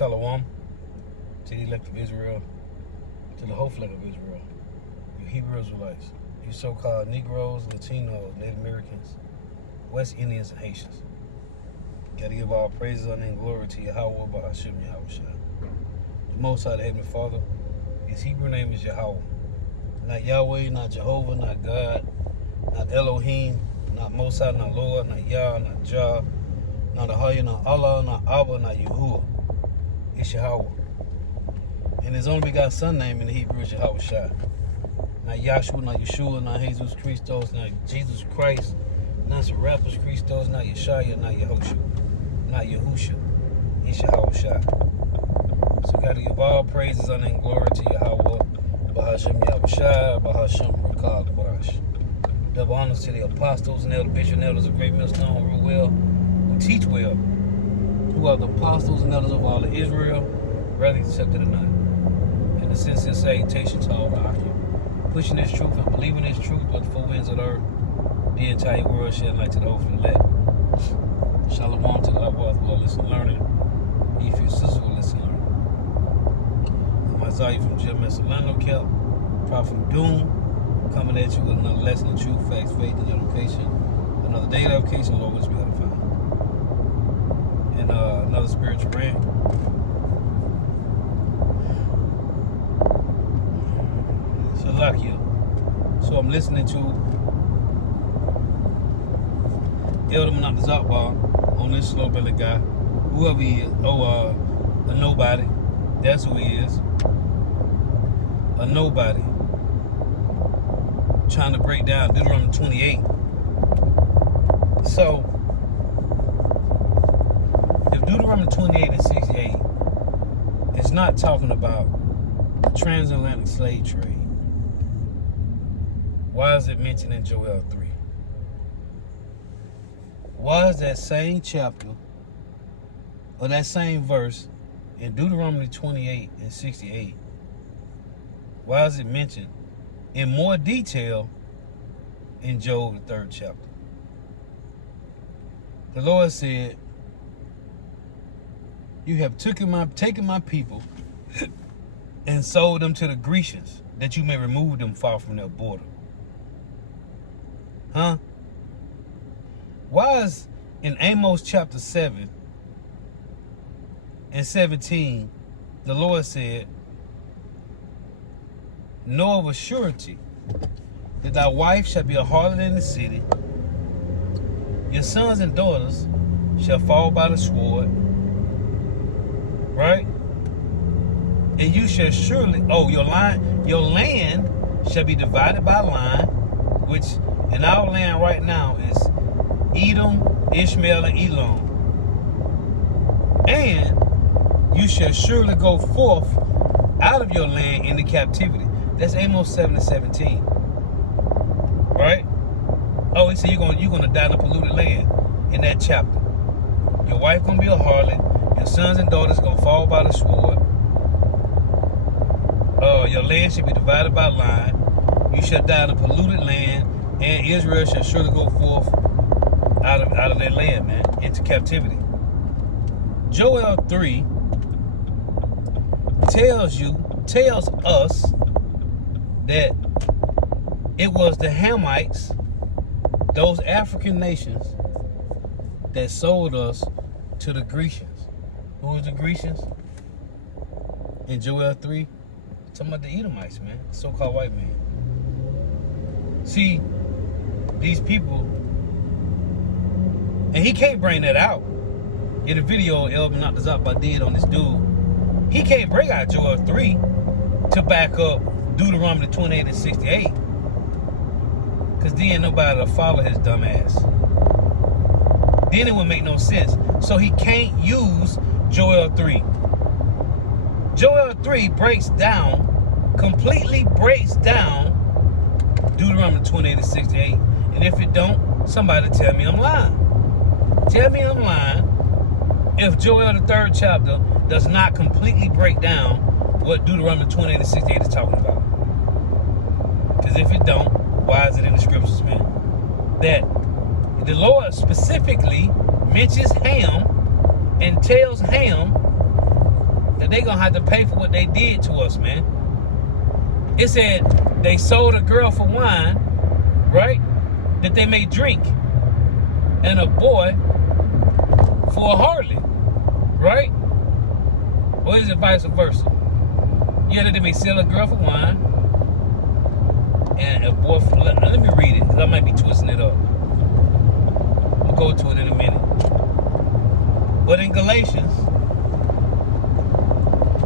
Shalom to the elect of Israel, to the whole flag of Israel, you Hebrew Israelites, you so-called Negroes, Latinos, Native Americans, West Indians, and Haitians. Gotta give all praises, honor, and glory to Yahweh, Bahashim, Yahushua. The Most High, the Heavenly Father, his Hebrew name is Yahweh. Not Yahweh, not Jehovah, not God, not Elohim, not Most High, not Lord, not Yah, not Jah, not Ahaya, not Allah, not Abba, not Yahuwah. It's Yahweh. And his only begotten son name in the Hebrew is Yahushua. Not Yahshua, not Yeshua, not Jesus Christos, not Jesus Christ, not Serapis Christos, not Yeshaya, not Yehoshua, not Yahusha. It's Yahushua. So we got to give all praises, honor, and glory to Yahweh, Bahashim Yahushua, Bahashim Rakal Barash. Double honors to the apostles and elder bishops and elders of great millstone who rule well, who teach well, who are the apostles and elders of all of Israel, whether accepted or not. And the sincere salutation to all the pushing this truth and believing this truth, but the four winds of the earth, the entire world shedding light to the whole elect. Shalom to the Abba, who listen learning. If your sister will listen learning. I'm Isaiah from Jim Messalano Kelp, Prophet of Doom, coming at you with another lesson of truth, facts, faith, and education. Another day of education, Lord, which we got to find. And another spiritual rant. So I'm listening to Elder Manat Zakbar on this slow belly guy, whoever he is, a nobody. That's who he is. A nobody. Trying to break down Deuteronomy 28. So if Deuteronomy 28 and 68 is not talking about the transatlantic slave trade, why is it mentioned in Joel 3? Why is that same chapter or that same verse in Deuteronomy 28 and 68, why is it mentioned in more detail in Job, the 3rd chapter? The Lord said, you have taken my people and sold them to the Grecians, that you may remove them far from their border. Huh? Why is in Amos chapter 7 and 17, the Lord said, know of a surety that thy wife shall be a harlot in the city, your sons and daughters shall fall by the sword, right? And you shall surely, your land shall be divided by line, which in our land right now is Edom, Ishmael, and Elam. And you shall surely go forth out of your land into captivity. That's Amos 7 and 17. Right? Oh, he said you're gonna die in a polluted land in that chapter. Your wife gonna be a harlot, your sons and daughters gonna fall by the sword. Your land shall be divided by line. You shall die in a polluted land. And Israel shall surely go forth out of their land, man, into captivity. Joel 3 tells us that it was the Hamites, those African nations, that sold us to the Grecians. Who was the Grecians? In Joel 3, talking about the Edomites, man, so-called white man. See, these people, and he can't bring that out. In the video Elder Manat Zakbar did on this dude, he can't bring out Joel 3 to back up Deuteronomy 28 and 68. Because then nobody will follow his dumb ass. Then it would make no sense. So he can't use Joel 3. Joel 3 completely breaks down Deuteronomy 28 and 68. And if it don't, somebody tell me I'm lying. Tell me I'm lying if Joel, the 3rd chapter, does not completely break down what Deuteronomy 28 and 68 is talking about. Because if it don't, why is it in the scriptures, man? That the Lord specifically mentions Ham and tells Ham that they gonna have to pay for what they did to us, man. It said they sold a girl for wine, right? That they may drink, and a boy for a harlot, right? Or is it vice versa? Yeah, that they may sell a girl for wine, and a boy for... Let me read it, because I might be twisting it up. We'll go to it in a minute. But in Galatians,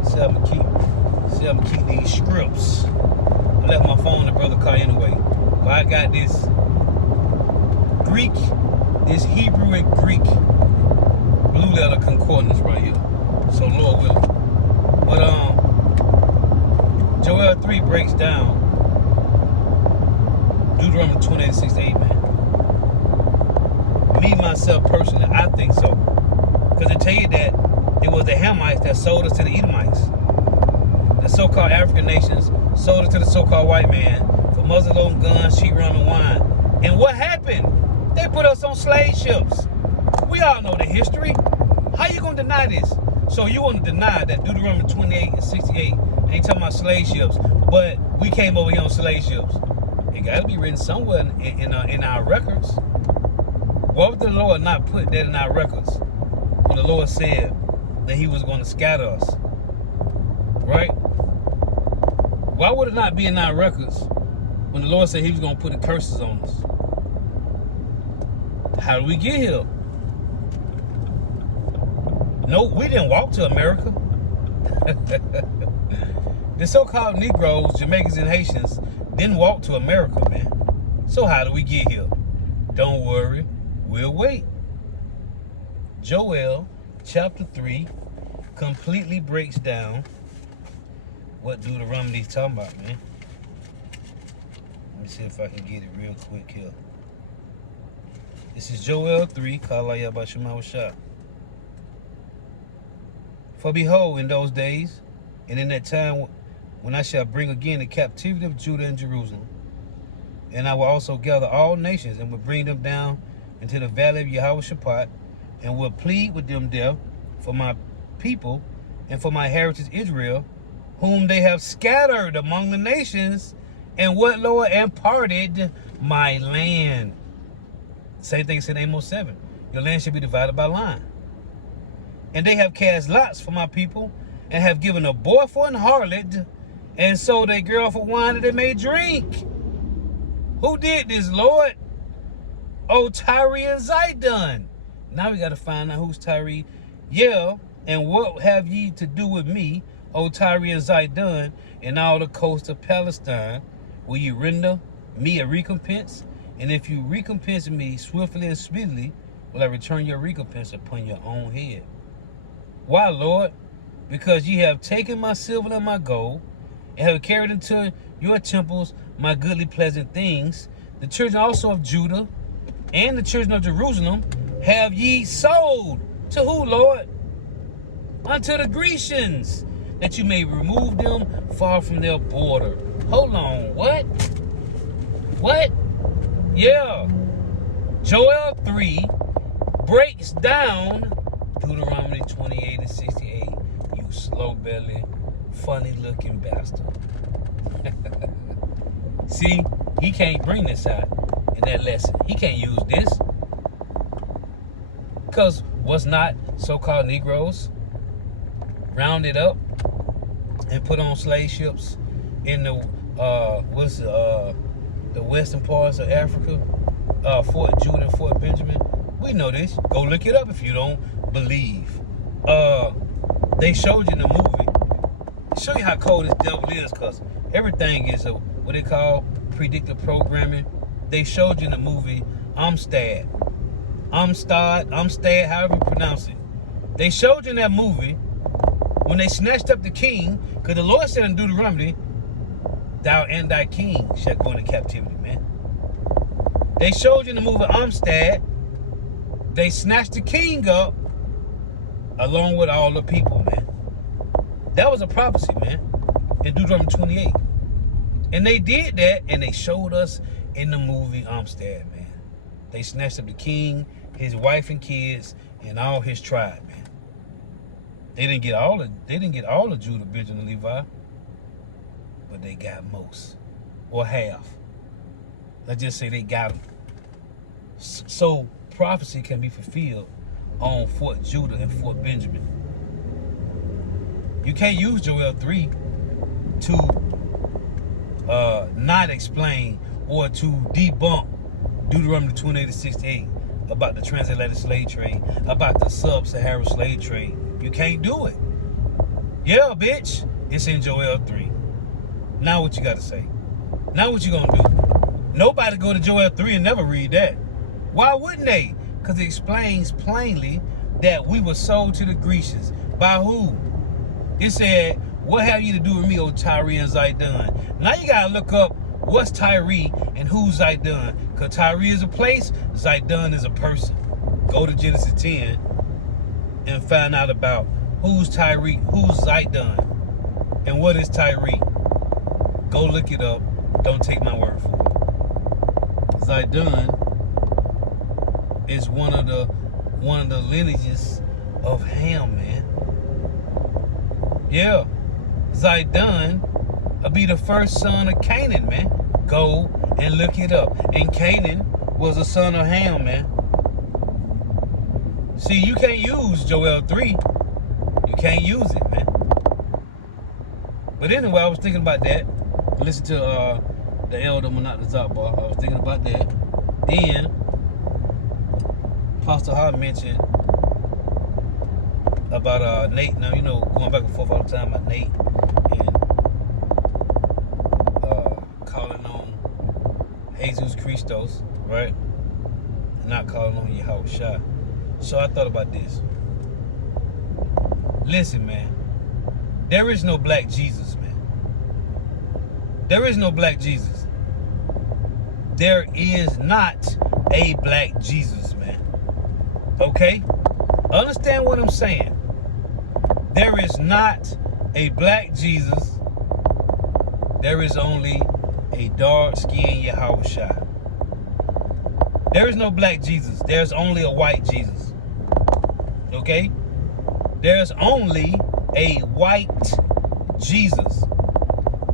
see, I'm gonna keep these scripts. I left my phone in the brother car anyway. But I got this Greek, this Hebrew and Greek blue letter concordance right here. So Lord willing. But Joel 3 breaks down Deuteronomy 28:6-8, man. Me, myself, personally, I think so. Because they tell you that it was the Hamites that sold us to the Edomites. The so-called African nations sold us to the so-called white man for muzzle-loading guns, sheep running wine. And what happened? They put us on slave ships. We all know the history. How you going to deny this? So you want to deny that Deuteronomy 28:68 ain't talking about slave ships, but we came over here on slave ships. It got to be written somewhere in our records. Why would the Lord not put that in our records when the Lord said that he was going to scatter us? Right? Why would it not be in our records when the Lord said he was going to put the curses on us? How did we get here? No, we didn't walk to America. The so-called Negroes, Jamaicans, and Haitians didn't walk to America, man. So how did we get here? Don't worry, we'll wait. Joel chapter 3 completely breaks down what Deuteronomy is talking about, man. Let me see if I can get it real quick here. This is Joel 3, Kalaya Bashimawashah. For behold, in those days, and in that time when I shall bring again the captivity of Judah and Jerusalem, and I will also gather all nations, and will bring them down into the valley of Jehoshaphat, and will plead with them there for my people and for my heritage Israel, whom they have scattered among the nations, and what, Lord, and parted my land. Same thing said in Amos 7. Your land shall be divided by line. And they have cast lots for my people, and have given a boy for an harlot, and sold a girl for wine that they may drink. Who did this, Lord? Oh, Tyre and Zidon. Now we got to find out who's Tyre. Yeah, and what have ye to do with me, O Tyre and Zidon, and all the coast of Palestine? Will you render me a recompense? And if you recompense me swiftly and speedily, will I return your recompense upon your own head. Why, Lord? Because ye have taken my silver and my gold, and have carried into your temples my goodly pleasant things. The children also of Judah and the children of Jerusalem have ye sold. To who, Lord? Unto the Grecians, that you may remove them far from their border. Hold on, what? What? Yeah. Joel 3 breaks down Deuteronomy 28:68. You slow belly, funny looking bastard. See, he can't bring this out in that lesson. He can't use this. Because was not so-called Negroes rounded up and put on slave ships in the the western parts of Africa, Fort Judah and Fort Benjamin? We know this. Go look it up if you don't believe. They showed you in the movie. Show you how cold this devil is, because everything is what they call predictive programming. They showed you in the movie Amstrad, however you pronounce it. They showed you in that movie when they snatched up the king, because the Lord said in Deuteronomy, thou and thy king shall go into captivity, man. They showed you in the movie Amstrad, they snatched the king up along with all the people, man. That was a prophecy, man, in Deuteronomy 28. And they did that, and they showed us in the movie Amstrad, man. They snatched up the king, his wife and kids, and all his tribe, man. They didn't get all of Judah, Benjamin, and Levi, but they got most, or half. Let's just say they got them. So prophecy can be fulfilled on Fort Judah and Fort Benjamin. You can't use Joel 3 to not explain or to debunk Deuteronomy 28-68 about the transatlantic slave trade, about the sub-Saharan slave trade. You can't do it. Yeah, bitch, it's in Joel 3. Now what you got to say? Now what you gonna do? Nobody go to Joel 3 and never read that. Why wouldn't they? Because it explains plainly that we were sold to the Grecians. By who? It said, what have you to do with me, O Tyre and Zidon? Now you gotta look up what's Tyre and who's Zidon. Because Tyre is a place, Zidon is a person. Go to Genesis 10 and find out about who's Tyre, who's Zidon, and what is Tyre. Go look it up. Don't take my word for it. Zidon is one of the lineages of Ham, man. Yeah, Zidon will be the first son of Canaan, man. Go and look it up. And Canaan was a son of Ham, man. See, you can't use Joel 3. You can't use it, man. But anyway, I was thinking about that. Listen to the elder Monat the Zakbar. I was thinking about that. Then Pastor Hart mentioned about Nate. Now, you know, going back and forth all the time about Nate and calling on Jesus Christos, right? And not calling on Yahweh Shai. So I thought about this. Listen, man. There is no black Jesus, man. There is no black Jesus. There is not a black Jesus, man. Okay? Understand what I'm saying. There is not a black Jesus. There is only a dark-skinned Yahweh Shai. There is no black Jesus. There's only a white Jesus. Okay? There's only a white Jesus.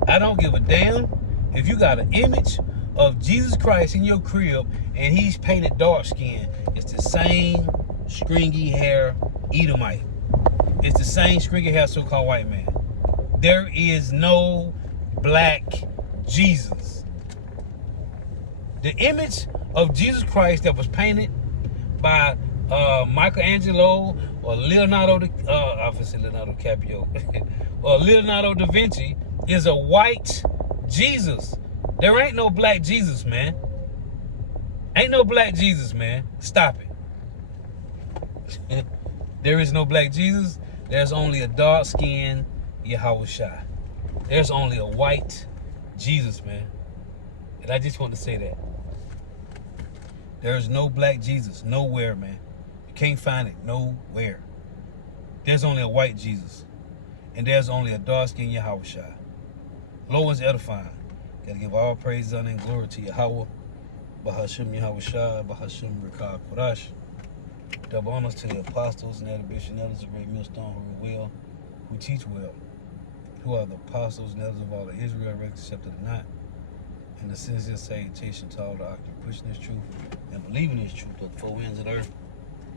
I don't give a damn if you got an image of Jesus Christ in your crib and he's painted dark skin. It's the same stringy hair Edomite. It's the same stringy hair so-called white man. There is no black Jesus. The image of Jesus Christ that was painted by Michelangelo or Leonardo DiCaprio or Leonardo da Vinci is a white Jesus. There ain't no black Jesus, man. Ain't no black Jesus, man. Stop it. There is no black Jesus. There's only a dark-skinned Yahweh Shai. There's only a white Jesus, man. And I just want to say that. There's no black Jesus nowhere, man. You can't find it nowhere. There's only a white Jesus. And there's only a dark-skinned Yahweh Shai. Low is edifying. Gotta give all praise, honor, and glory to Yahweh. Bahashim Yahweh Shai, Bahashim Rikah Kodash. Double honors to the apostles and elder bishops and elders of Great Millstone who will, who teach well, who are the apostles and elders of all of Israel, whether accepted or not. And the sincere salutation to all the octave pushing this truth and believing this truth of the four winds of the earth,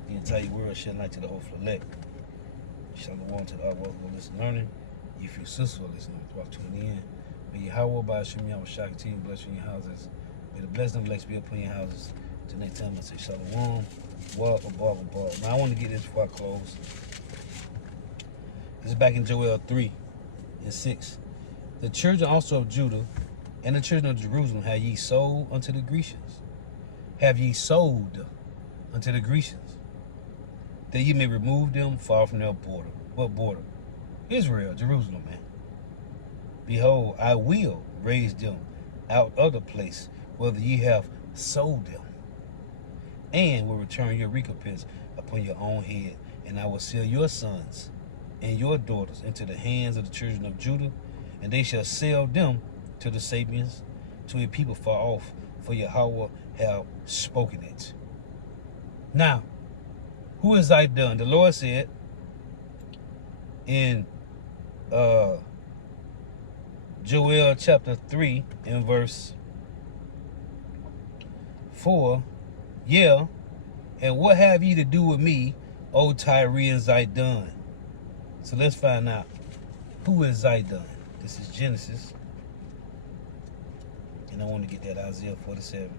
the entire world, shedding light to the whole elect. Shalom to the all who listen learning. You feel sister listening throughout tuning in. May Yahweh by Hashem Yahweh Shai continue to bless you in your houses. May the blessing of blessed be upon your houses. Till next time, I say Shalom. Now I want to get this before I close. This is back in Joel 3:6. The children also of Judah and the children of Jerusalem have ye sold unto the Grecians. Have ye sold unto the Grecians, that ye may remove them far from their border. What border? Israel, Jerusalem, man. Behold, I will raise them out of the place whether ye have sold them, and will return your recompense upon your own head, and I will sell your sons and your daughters into the hands of the children of Judah, and they shall sell them to the Sabians, to a people far off, for Yahweh have spoken it. Now, who is Zidon? The Lord said, in Joel chapter 3 and verse 4. Yeah, and what have ye to do with me, O Tyre and Zidon? So let's find out who is Zidon. This is Genesis. And I want to get that Isaiah 47.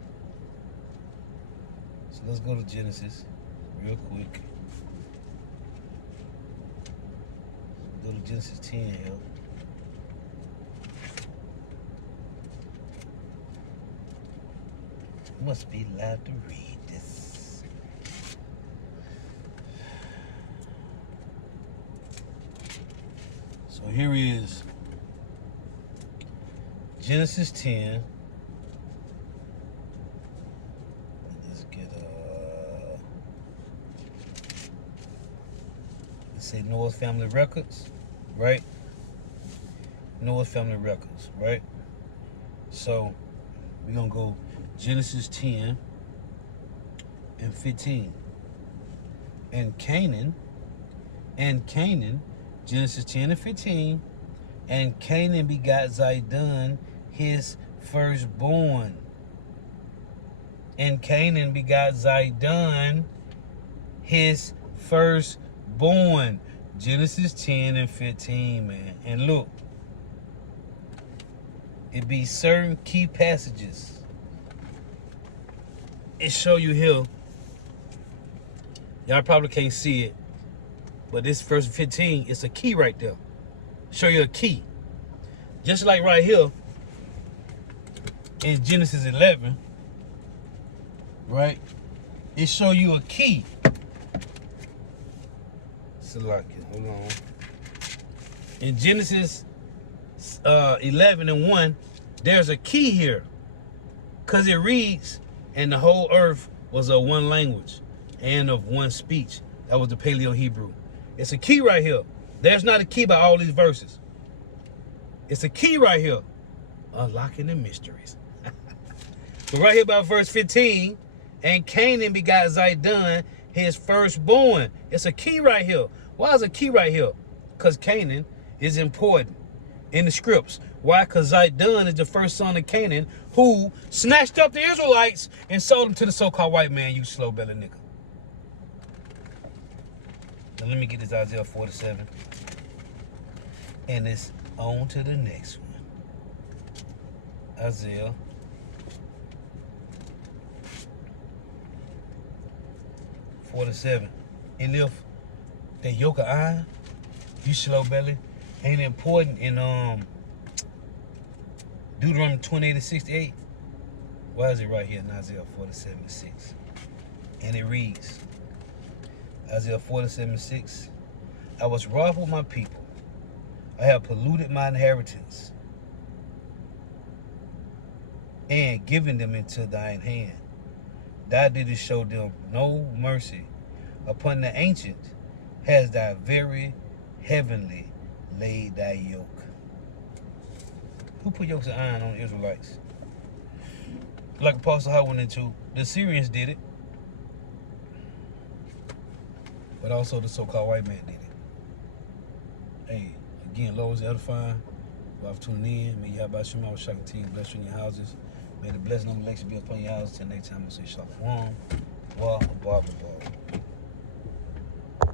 So let's go to Genesis real quick. Go to Genesis 10 here. Must be live to read this. So here is Genesis 10. Let's get let's say Noah's Family Records, right? Noah's Family Records, right? So we're gonna go Genesis 10 and 15. And Canaan, Genesis 10 and 15, and Canaan begot Zidon, his firstborn. And Canaan begot Zidon, his firstborn. Genesis 10 and 15, man. And look, it be certain key passages. It show you here. Y'all probably can't see it, but this verse 15, it's a key right there. Show you a key. Just like right here in Genesis 11, right? It show you a key. Select it. Hold on. In Genesis 11 and 1, there's a key here, because it reads, and the whole earth was of one language and of one speech. That was the Paleo-Hebrew. It's a key right here. There's not a key by all these verses. It's a key right here. Unlocking the mysteries. But right here by verse 15, and Canaan begot Zidon, his firstborn. It's a key right here. Why is a key right here? Because Canaan is important in the scripts. Why? Because Zidon is the first son of Canaan, who snatched up the Israelites and sold them to the so-called white man, you slow-belly nigga. Now let me get this Isaiah 47. And it's on to the next one. Isaiah 47. And if the yoke of iron, you slow-belly, ain't important in Deuteronomy 28:68. Why is it right here in Isaiah 47:6? And it reads, Isaiah 47:6, I was wroth with my people. I have polluted my inheritance and given them into thine hand. Thou didst show them no mercy. Upon the ancient has thy very heavenly laid thy yoke. Who put yokes of iron on the Israelites? Like Apostle Hall went into, the Syrians did it, but also the so-called white man did it. Hey, again, Lord is edifying. Love tuning in. May Yahweh Shema Shaka T bless you in your houses. May the blessing of the election be upon your houses. Till next time, I say Shalom. Wa Barbara.